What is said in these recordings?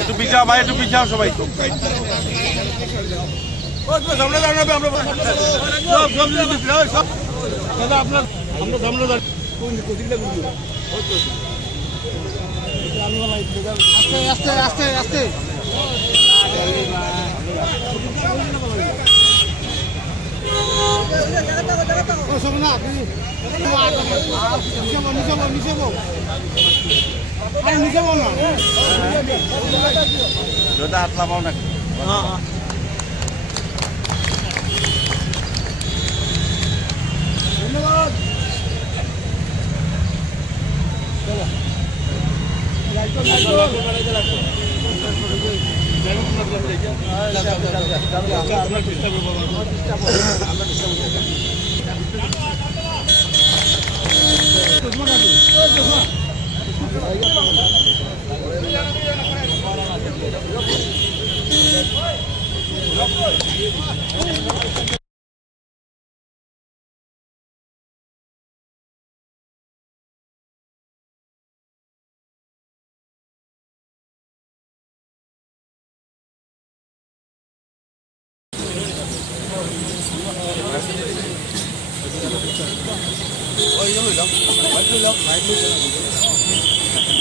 একটু পিছাও ভাই, একটু পিছাও সবাই। আপনার আমরা সামনে আস্তে আস্তে আস্তে নিচে বল না হাত লাগাও না। ধন্যবাদ।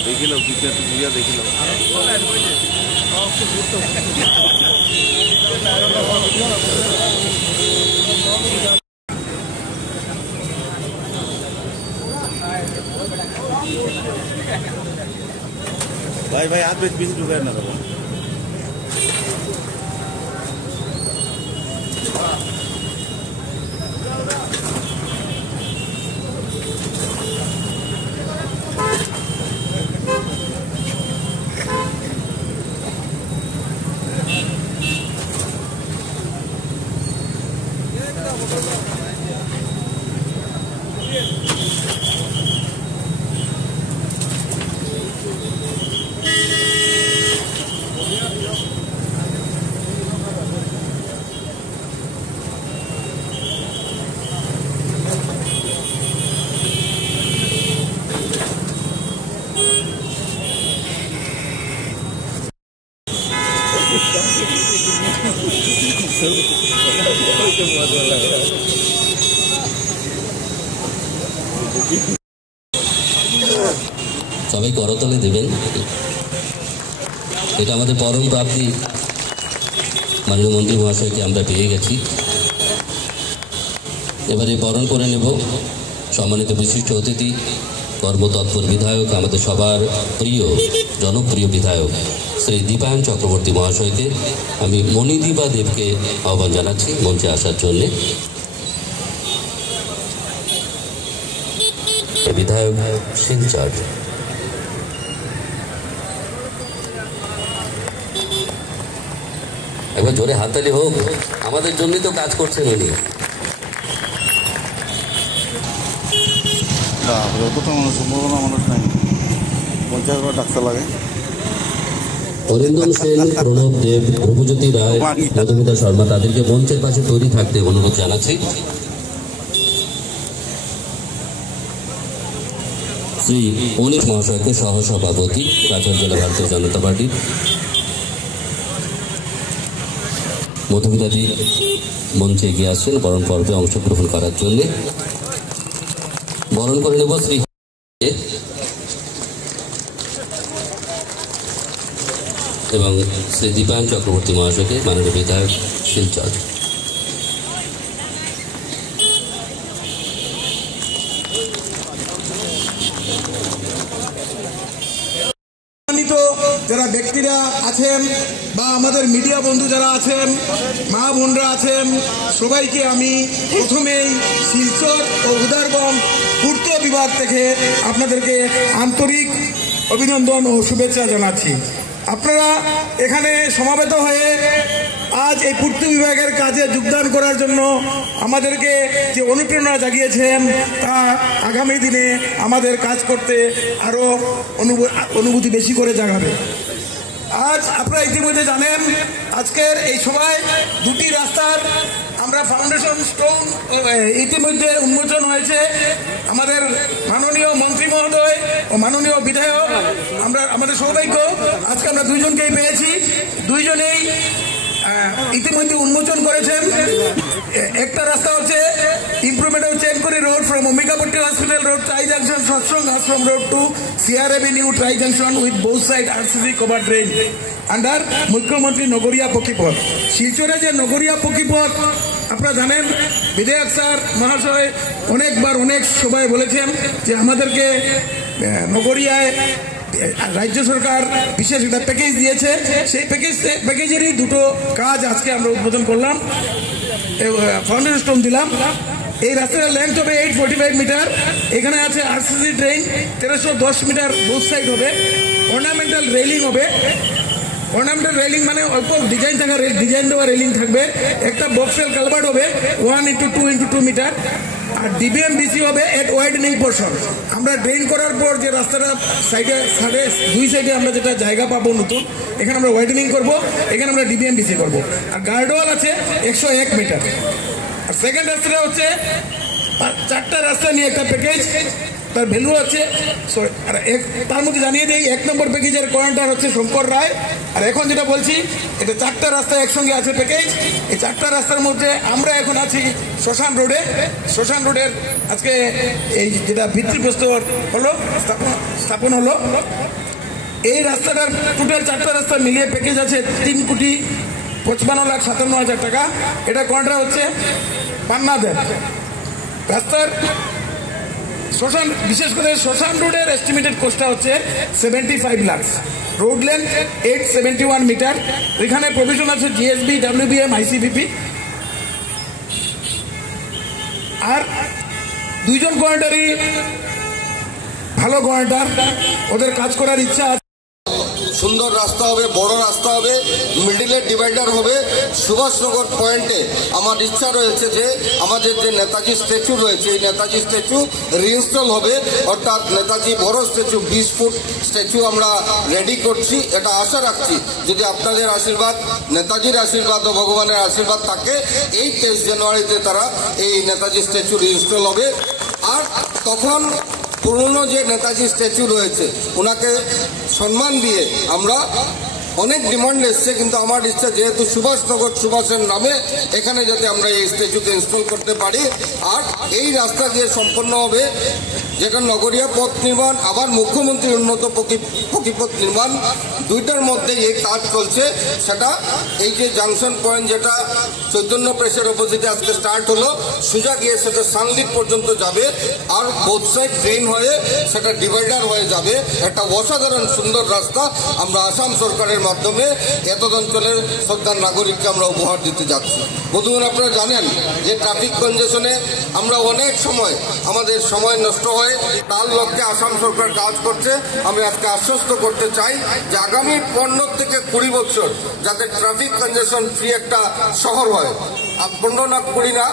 দেখিল দেখিল भाई भाई हाथ में बीच ढुका ना करो। সবাই করতালি দেবেন। এটা আমাদের পরম প্রাপ্তি, মাননীয় মন্ত্রী মহাশয়কে আমরা পেয়ে গেছি। এবারে বরণ করে নেব সম্মানিত বিশিষ্ট অতিথি, কর্মতৎপর বিধায়ক, আমাদের সবার প্রিয় জনপ্রিয় বিধায়ক শ্রী দীপায়ন চক্রবর্তী মহাশয়কে আমি মণিদীপা দেবকে আহ্বান জানাচ্ছি মঞ্চে আসার জন্যে। বিধায়ক শিলচর। একবার জোরে হাততালি হোক, আমাদের জন্যই তো কাজ করছেন উনি। সম্ভাবনা মানুষ নাই, 50 বার ডাক্তার লাগে। অরিন্দম সেন, প্রণব দেব, প্রভুজ্যোতি রায়, মধুমিতা শর্মা তাদেরকে মঞ্চের পাশে তৈরি থাকতে অনুরোধ জানাচ্ছি। শ্রী অনিশ মহাশয়কে সহসভাপতি, কাছাড় জেলা ভারতীয় জনতা পার্টির। মধুমিতাদি মঞ্চে এগিয়ে আসছেন বরণ পর্বে অংশগ্রহণ করার জন্য। বরণ করে নেব শ্রী এবং শ্রী দীপায়ন চক্রবর্তী মহাশয়কে, মাননীয় বিধায়ক শিলচর। যারা ব্যক্তিরা আছেন বা আমাদের মিডিয়া বন্ধু যারা আছেন, মা বোনরা আছেন, সবাইকে আমি প্রথমেই শিলচর ও উদারবন্দ পূর্ত বিভাগ থেকে আপনাদেরকে আন্তরিক অভিনন্দন ও শুভেচ্ছা জানাচ্ছি। আপনারা এখানে সমাবেত হয়ে আজ এই পূর্ত বিভাগের কাজে যোগদান করার জন্য আমাদেরকে যে অনুপ্রেরণা জাগিয়েছেন তা আগামী দিনে আমাদের কাজ করতে আরও অনুভূতি বেশি করে জাগাবে। আজ আপনারা ইতিমধ্যে জানেন আজকের এই সভায় দুটি রাস্তার আমরা ফাউন্ডেশন স্টোন ইতিমধ্যে উন্মোচন হয়েছে। আমাদের মাননীয় মন্ত্রী মহোদয় ও মাননীয় বিধায়ক আমাদের সৌভাগ্য আজকে আমরা দুইজনকেই পেয়েছি, দুইজনেই ইতিমধ্যে উন্মোচন করেছেন। একটা রাস্তা হচ্ছে improvement of Chenkuri road from Ambikapatti hospital road tri junction Satsang Ashram road to CR avenue tri junction with both side RCC cover drain under মুখ্যমন্ত্রী নগরিয়া পক্ষীপথ। শিলচরে যে নগরিয়া পক্ষীপথ আপনারা জানেন, বিধায়ক স্যার মহাশয় অনেকবার অনেক সভায় বলেছেন যে আমাদেরকে নগরিয়ায় রাজ্য সরকার বিশেষ একটা প্যাকেজ দিয়েছে, সেই প্যাকেজেরই দুটো কাজ আজকে আমরা উদ্বোধন করলাম, ফাউন্ডেশন স্টোন দিলাম। এই রাস্তার লেন্থ হবে 845 মিটার, এখানে আছে RCC drain 1310 metre both side হবে, অর্নামেন্টাল রেলিং হবে। অর্নামেন্টাল রেলিং মানে অল্প ডিজাইন দেওয়া রেলিং থাকবে, একটা বক্সেল কালভার্ট হবে 1x2x2 মিটার, আর ডিবিএমবিসি হবে এট ওয়াইডেনিং পোর্শন। আমরা ড্রেন করার পর যে রাস্তাটা দুই সাইডে আমরা যেটা জায়গা পাবো নতুন, এখানে আমরা ওয়াইডেনিং করব, এখানে আমরা ডিবিএমবিসি করব। আর গার্ডওয়াল আছে 101 মিটার। আর সেকেন্ড রাস্তাটা হচ্ছে 4টা রাস্তা নিয়ে একটা প্যাকেজ, তার ভ্যালু আছে তার মধ্যে জানিয়ে দিই 1 নম্বর প্যাকেজের কয়েন্টার হচ্ছে শঙ্কর রায়। আর এখন যেটা বলছি এটা 4টা রাস্তা একসঙ্গে আছে প্যাকেজ। এই 4টা রাস্তার মধ্যে আমরা এখন আছি শ্মশান রোডে। শ্মশান রোডের আজকে এই যেটা ভিত্তিপ্রস্তর হলো স্থাপন হলো। এই রাস্তাটার টোটাল 4টা রাস্তা মিলিয়ে প্যাকেজ আছে 3,55,57,000 টাকা। এটা কয়েন্টার হচ্ছে পান্নাদের রাস্তার শ্মশান, বিশেষ করে শ্মশান রোডের এস্টিমেটেড কোস্টটা হচ্ছে 75 লাখ। Road length 871 metre. এখানে প্রভিশন আছে জিএসবি, ডাব্লিউবিএম, আইসিবিপি। আর দুইজন কোয়ার্টারই ভালো কোয়ার্টার, ওদের কাজ করার ইচ্ছা আছে। সুন্দর রাস্তা হবে, বড় রাস্তা হবে, মিডিলের ডিভাইডার হবে। সুভাষনগর পয়েন্টে আমার ইচ্ছা রয়েছে যে আমাদের যে নেতাজি স্ট্যাচু রয়েছে, এই নেতাজি স্ট্যাচু রিইনস্টল হবে, অর্থাৎ নেতাজি বড় স্ট্যাচু 20 ফুট স্ট্যাচু আমরা রেডি করছি। এটা আশা রাখছি যদি আপনাদের আশীর্বাদ, নেতাজির আশীর্বাদ ও ভগবানের আশীর্বাদ থাকে, এই 23 জানুয়ারিতে তারা এই নেতাজি স্ট্যাচু রিইনস্টল হবে। আর তখন পুরনো যে নেতাজি স্ট্যাচু রয়েছে ওনাকে সম্মান দিয়ে আমরা অনেক ডিমান্ড এসছে, কিন্তু আমার ইচ্ছা যেহেতু সুভাষনগর সুভাষের নামে এখানে যাতে আমরা এই স্ট্যাচুতে ইনস্টল করতে পারি। আর এই রাস্তা দিয়ে সম্পন্ন হবে যেটা নগরিয়া পথ নির্মাণ আবার মুখ্যমন্ত্রীর উন্নত পথ নির্মাণ, দুইটার মধ্যে এই কাজ চলছে। সেটা এই যে জাংশন পয়েন্ট যেটা চৈতন্য প্রেসের অপোজিটে আজকে স্টার্ট হলো, সোজা গিয়ে সেটা সাংলিক পর্যন্ত যাবে, আর বোথ সাইড ড্রেন হয়ে সেটা ডিভাইডার হয়ে যাবে। একটা অসাধারণ সুন্দর রাস্তা আমরা আসাম সরকারের মাধ্যমে এত অঞ্চলের শ্রদ্ধার নাগরিককে আমরা উপহার দিতে যাচ্ছি। বন্ধুগণ, আপনারা জানেন যে ট্রাফিক কনজেশনে আমরা অনেক সময় আমাদের সময় নষ্ট হয়, তার লক্ষ্যে আসাম সরকার কাজ করছে। আমি আজকে আশ্বস্ত করতে চাই যে আগামী 15 থেকে 20 বছর যাতে ট্রাফিক কনজেশন ফ্রি একটা শহর হয়, 15 না 20 না,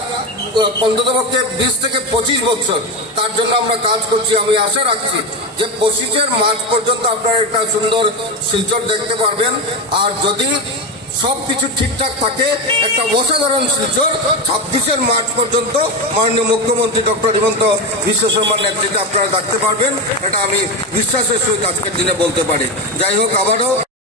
অন্ততপক্ষে 20 থেকে 25 বছর, তার জন্য আমরা কাজ করছি। আমি আশা রাখছি যে 25 মার্চ পর্যন্ত আপনারা একটা সুন্দর শিলচর দেখতে পারবেন। আর যদি সবকিছু ঠিকঠাক থাকে একটা অসাধারণ শিলচর 26 মার্চ পর্যন্ত মাননীয় মুখ্যমন্ত্রী ডক্টর হিমন্ত বিশ্ব শর্মার নেতৃত্বে আপনারা দেখতে পারবেন। এটা আমি বিশ্বাসের সহিত আজকের দিনে বলতে পারি। যাই হোক, আবারও